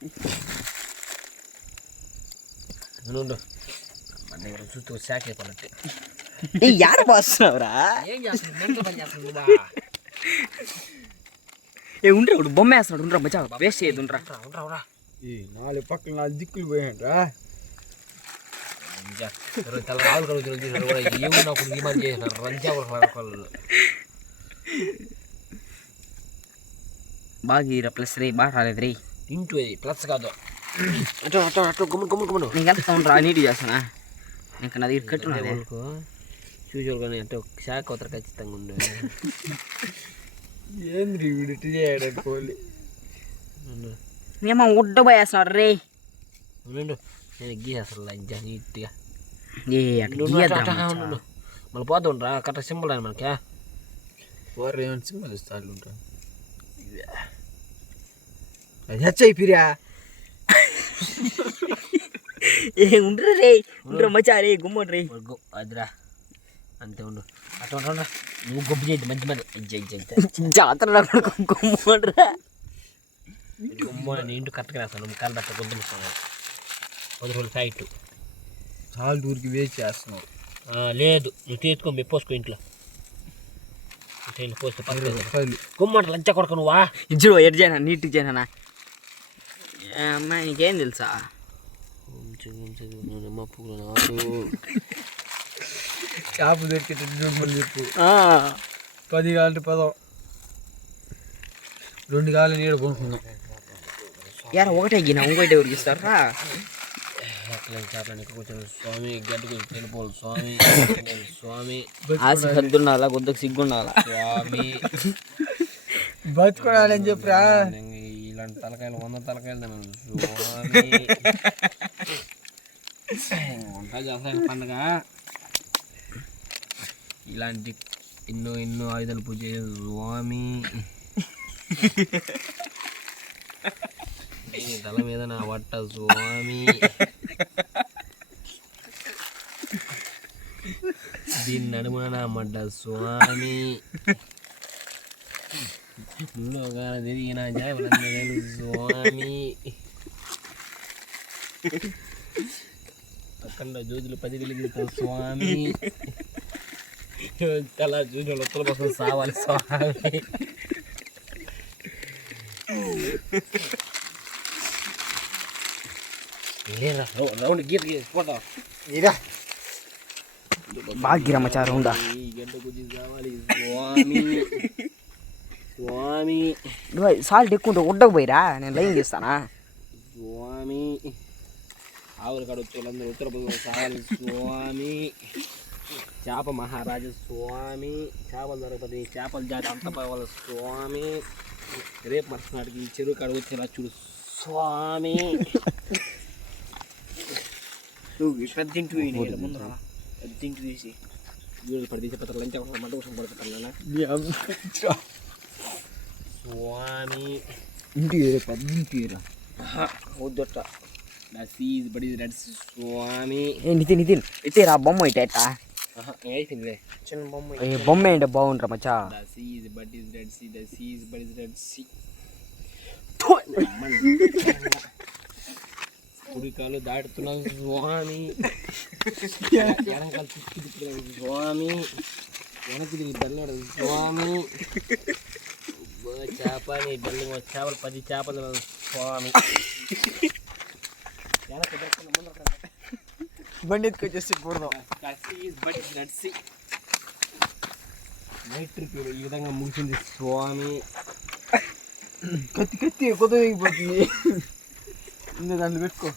మన దగ్గర చూస్తూ శాఖ అయిపోయినట్టే. యారు పోస్తున్నావురా? ఏం చేస్తున్నావు? మెంటల్ పని చేస్తున్నావు. ఉండరా ఇప్పుడు బొమ్మ వేస్తున్నాడు. ఉండరా మచ్చా, వేస్ట్ చేయదు. ఉండరా ఉండరా ఈ 4 పక్కల 4 దిక్కులు పోయాడ్రా. తెల్ల రావులు కలుగుతున్నారు కూడా ఏమో నాకు ఈ మధ్య చేసినారు రంజా కూడా బాగా ఇరా ప్లస్ రే బాగా రాలేదు రే. ఇంటూ అది ప్లస్ కాదు. అటు అటు అటు గుమ్ముడు గుమ్ముడు గుమ్ముడు నీకు ఎంత ఉండరా నీటి చేస్తానా? ఇంకా నా దగ్గర కట్టున్నది చూసారు కానీ అంటే శాఖ అవతల ఖచ్చితంగా ఉండే. ఏంద్రీ వీడు ఇటు చేయడం కోహ్లీ. ఏమో ఉడ్డ పోయేస్తున్నాడు రే. నేను గీసేస్తాను లంజా నీట్గా. మళ్ళీ పోతూ ఉండరా కరెక్ట్ సింపుల్ అని మనకి. వారు ఏమైనా సింబల్ ఇస్తారు ఉంటా. అది హెచ్చయిపోయిరా. ఉండరు రే. ఉండరు మచ్చా రే గుమ్మడు రే. అదిరా అంతే ఉండు. అటు ఉంటా నువ్వు గొప్ప చేయద్దు మంచి మంది జాతర గుమ్మడురా. గుమ్మ నేను ఇంటి కరెక్ట్గా వేస్తాను. నువ్వు కాలు బట్ట గొద్దు 10 రోజులు సైట్ చాలా దూరికి వేస్ట్ చేస్తున్నావు. లేదు నువ్వు తీసుకొని మెప్పోసుకో ఇంట్లో పోస్తే 10 రూపాయలు గుమ్మంట లంచ కొడక నువ్వా. ఇజ్జు ఎడ్ చేయనా నీట్గా చేయనా? అమ్మాయి నీకేం తెలుసా? చేప దొరికేటట్టు చెప్పు. 10 కావాలంటే 10, 2 కావాలి నీడ కొనుక్కుందాం. యారా ఒకటే గిన ఇంకోటి ఎవరికి ఇస్తారా? చేపలు కూర్చొని స్వామి గడ్డకు వెళ్ళిపోవాలి స్వామి. స్వామి ఆశ హద్దుండాలా గుద్దకు సిగ్గుండాలా స్వామి బతుకోవాలని చెప్పురా. ఇలాంటి తలకాయలు 100 తలకాయలు స్వామి. ఉంటా చేస్తాను పండుగ. ఇలాంటి ఎన్నో ఆయుధాలు పూజ స్వామి. తల మీద నా వట్ట స్వామి. దీని నడుమున నా మడ్డ స్వామి. లోకాల తిరిగిన జాబులందరూ స్వామి. అక్కడ జ్యోతులు 10 వెలిగిస్తావు స్వామి. తల చూసిన లొక్కల కోసం సావాలి స్వామి. రౌండ్ గీత పోతా బాగా గిరా మచ్చా రౌండా. గంట గుజ్జి కావాలి స్వామి. స్వామి సాల్ట్ ఎక్కువ ఉంటే ఉడ్డకు పోయిరా. నేను లైన్ చేస్తానా స్వామి. ఆవుల కాడ వచ్చే వాళ్ళందరూ ఉత్తర పొద్దు సావాలి స్వామి. చేప మహారాజు స్వామి. చేపలు దొరకపతి చేపల జాతి అంత పోవాలి స్వామి. రేపు మరుసనాటికి చెరువు కాడ వచ్చేలా చూడు స్వామి. పెద్ద ఇంటి ముందర పెద్ద ఇంటి తీసి పడి తీసే పత్రాలు లంచ మంట కోసం పడుతుంటాను స్వామి. ఇంటి పెద్ద ఇంటి వద్దట బడి స్వామి. నితిన్ ఇట్టేరా బొమ్మ ఇట్టేట అయిపోయిందిలే చిన్న బొమ్మ. బొమ్మ ఏంటో బాగుంటారా మచ్చా. కుడికాలు దాటుతున్నాను స్వామి. వెనకాల తిప్పుతున్నాను స్వామి. వెనక్కి తిరిగి బెల్లడు స్వామి. చేపని బెల్లి చేపలు 10 చేపలు స్వామి. బండి ఎత్తుకొచ్చేసి కూడదాం. నైట్ ట్రిప్ ఈ విధంగా ముగిసింది స్వామి. కత్తి కొద్దిగా అయిపోతుంది. దాంట్లో పెట్టుకో.